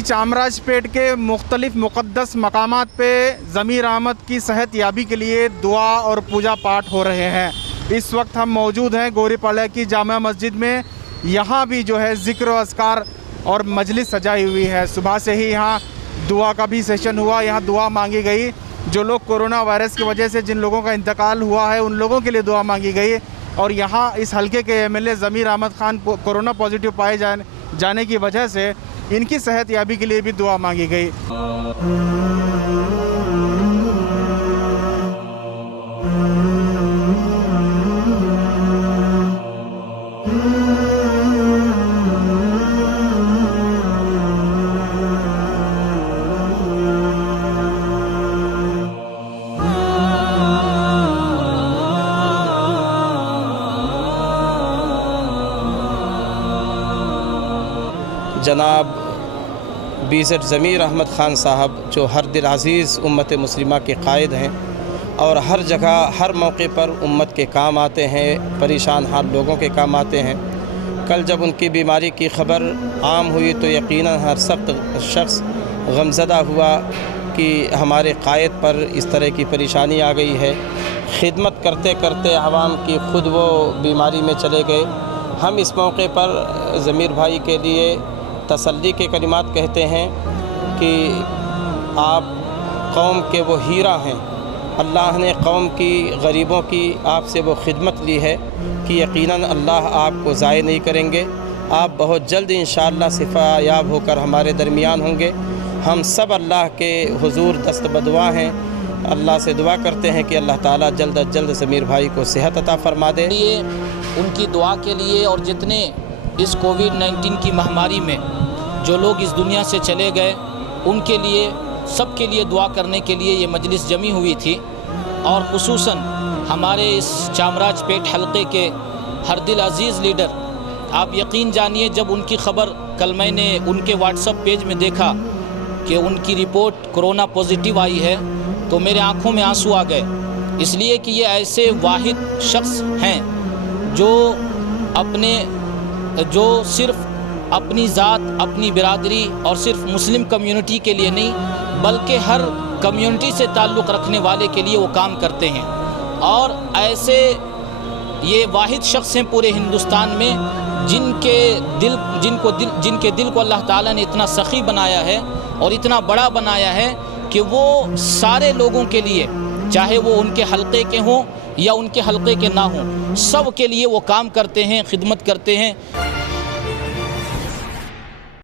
चामराज पेट के मुख्तलिफ मुक़द्दस मकामात पे ज़मीर अहमद की सेहत याबी के लिए दुआ और पूजा पाठ हो रहे हैं। इस वक्त हम मौजूद हैं गोरीपाड़ा की जामा मस्जिद में। यहाँ भी जो है ज़िक्र व अस्कार और मजलिस सजाई हुई है। सुबह से ही यहाँ दुआ का भी सेशन हुआ, यहाँ दुआ मांगी गई। जो लोग कोरोना वायरस की वजह से जिन लोगों का इंतकाल हुआ है उन लोगों के लिए दुआ मांगी गई। और यहाँ इस हलके के एमएलए ज़मीर अहमद ख़ान कोरोना पॉजिटिव पाए जाने की वजह से इनकी सेहत याबी के लिए भी दुआ मांगी गई। जनाब बीज़ेड ज़मीर अहमद ख़ान साहब जो हर दिल अज़ीज़ उम्मत मुस्लिमा के कायद हैं और हर जगह हर मौके पर उम्मत के काम आते हैं, परेशान हाल लोगों के काम आते हैं। कल जब उनकी बीमारी की ख़बर आम हुई तो यकीनन हर शख्स गमज़दा हुआ कि हमारे कायद पर इस तरह की परेशानी आ गई है। खिदमत करते करते आवाम की खुद वो बीमारी में चले गए। हम इस मौके पर ज़मीर भाई के लिए तसल्ली के कलिमात कहते हैं कि आप कौम के वो हीरा हैं। अल्लाह ने कौम की गरीबों की आपसे वो खिदमत ली है कि यकीनन अल्लाह आपको ज़ाय नहीं करेंगे। आप बहुत जल्द इंशाअल्लाह शिफायाब होकर हमारे दरमियान होंगे। हम सब अल्लाह के हुजूर दस्त बदुआ हैं। अल्लाह से दुआ करते हैं कि अल्लाह ताला जल्द अज जल्द ज़मीर भाई को सेहत अता फरमा दे। उनकी दुआ के लिए और जितने इस कोविड-19 की महामारी में जो लोग इस दुनिया से चले गए उनके लिए सबके लिए दुआ करने के लिए ये मजलिस जमी हुई थी। और खुसूसन हमारे इस चामराज पेट हलके के हर दिल अज़ीज़ लीडर, आप यकीन जानिए जब उनकी ख़बर कल मैंने उनके व्हाट्सएप पेज में देखा कि उनकी रिपोर्ट कोरोना पॉजिटिव आई है तो मेरे आँखों में आंसू आ गए। इसलिए कि ये ऐसे वाहिद शख्स हैं जो सिर्फ़ अपनी ज़ात, अपनी बिरादरी और सिर्फ मुस्लिम कम्युनिटी के लिए नहीं बल्कि हर कम्युनिटी से ताल्लुक़ रखने वाले के लिए वो काम करते हैं। और ऐसे ये वाहिद शख्स हैं पूरे हिंदुस्तान में जिनके दिल को अल्लाह ताला ने इतना सखी बनाया है और इतना बड़ा बनाया है कि वो सारे लोगों के लिए, चाहे वो उनके हलके के हों या उनके हलके के ना हों, सब के लिए वो काम करते हैं, खिदमत करते हैं।